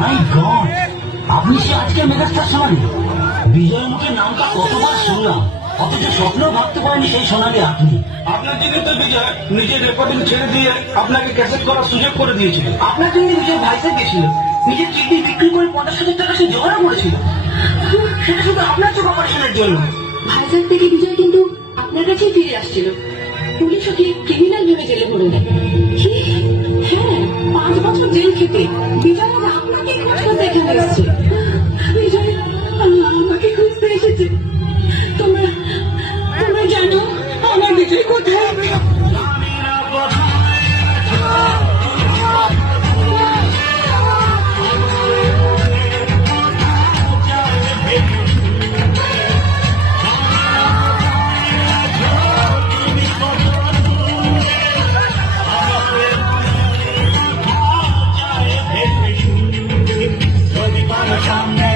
মাই god, আপনি সে আজকে megastar সোনালি। বিজয় মুখের নামটা কতবার শুনলাম, অথচ স্বপ্নেও ভাবতে পারেনি সেই সোনালি আপনি। আপনার জন্য তো বিজয় নিজের রেকর্ডিং ছেড়ে দিয়ে আপনাকে ক্যাসেট করার সুযোগ করে দিয়েছিল। আপনার জন্য বিজয় ভাইসে গেছিল, নিজের কিডনি বিক্রি করে 50,000 টাকা সে জোগাড় করেছিল, সেটা শুধু আপনার চোখ অপারেশনের জন্য। ভাইজাগ থেকে বিজয় কিন্তু আপনার কাছেই ফিরে আসছিল। পুলিশ ওকে ক্রিমিনাল ভেবে জেলে ভরে দেয়। কি? হ্যাঁ, 5 বছর জেল খেতে বিজয় আজ আপনাকে খোঁজ করতে এখানে এসেছে। বিজয় আমাকে খুঁজতে এসেছে। তোমরা তোমরা জানো আমার বিজয় কোথায়? সামনে